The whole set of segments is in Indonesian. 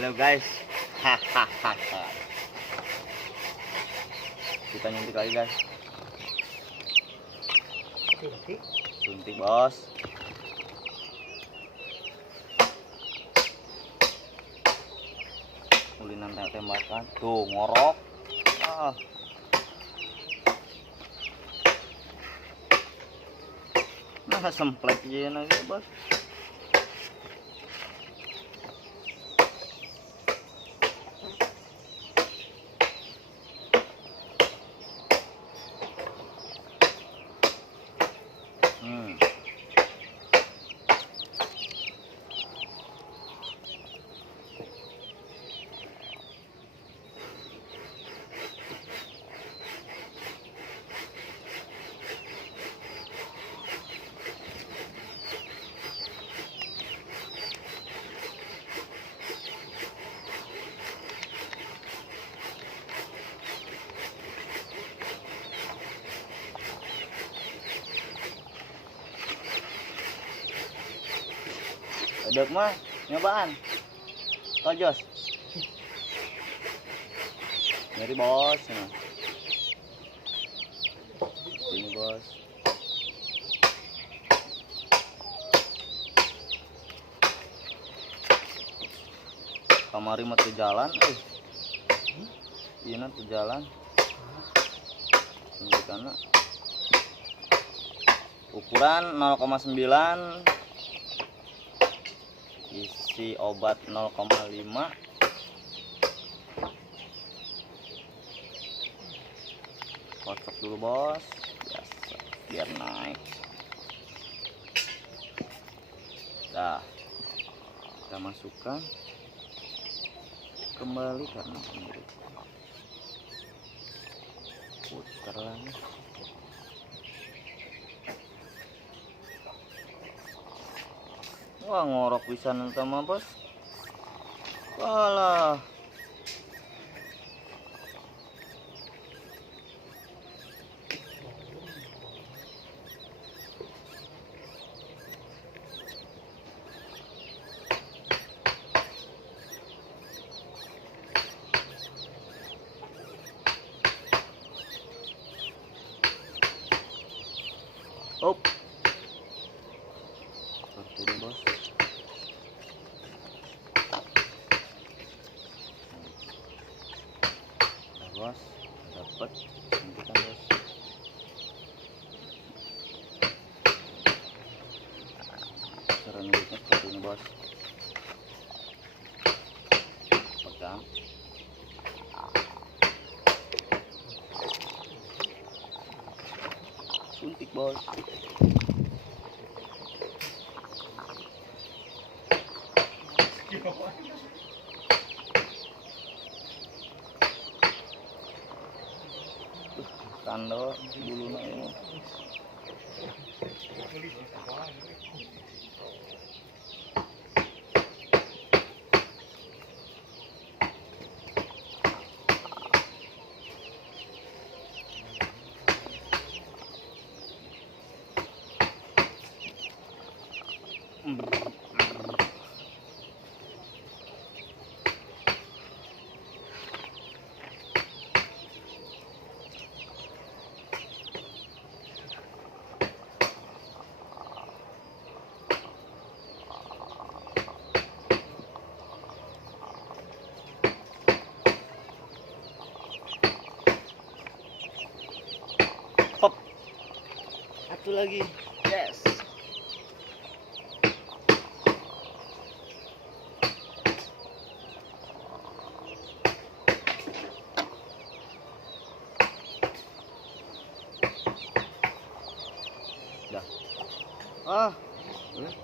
Halo guys, hahaha. Kita nyuntik lagi guys. Suntik bos. Ulinan tembakan, tuh ngorok. Nah semplek aja lagi bos. Dek mah nyobaan tojos nyari bos. Nah. Ini bos kamari mah teu jalan ieu teu jalan karena ukuran 0,9 isi obat 0,5 kocok dulu bos biasa biar naik. Dah kita masukkan kembali karena mirip putar lagi. Wah ngorok pisan sama bos. Walah. Op. Seperti ini bos. Bos dapat suntikan bos. Cara nyuntiknya seperti ini bos. Pegang. Suntik bos. Kando bulu ini. Pop. Satu lagi. Yes. Dah. Boleh.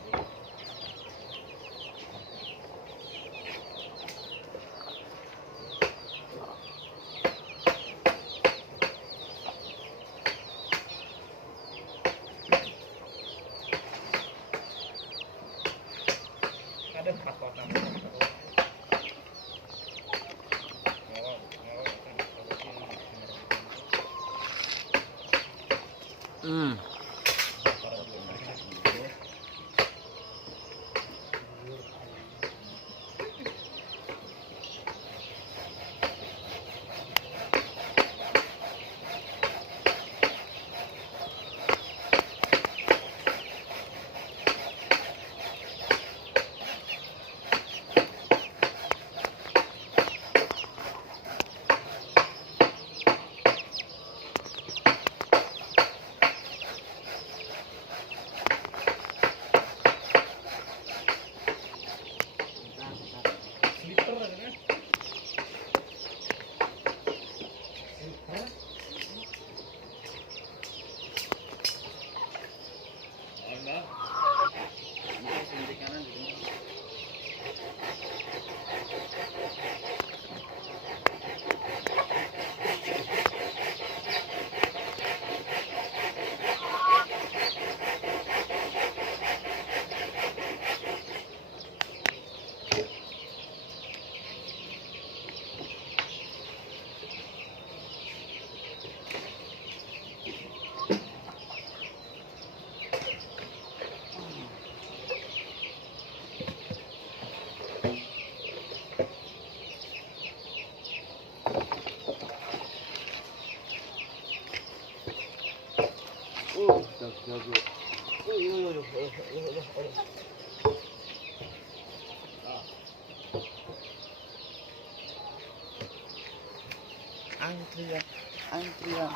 Antria, antria.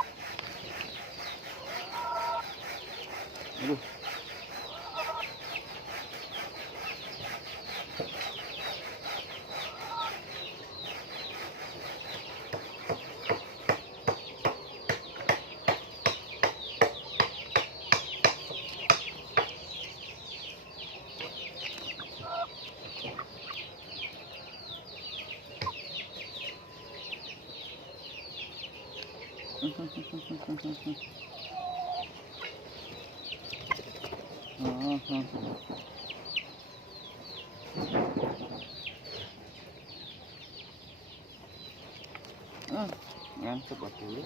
Aduh. Ngantuk aku dulu.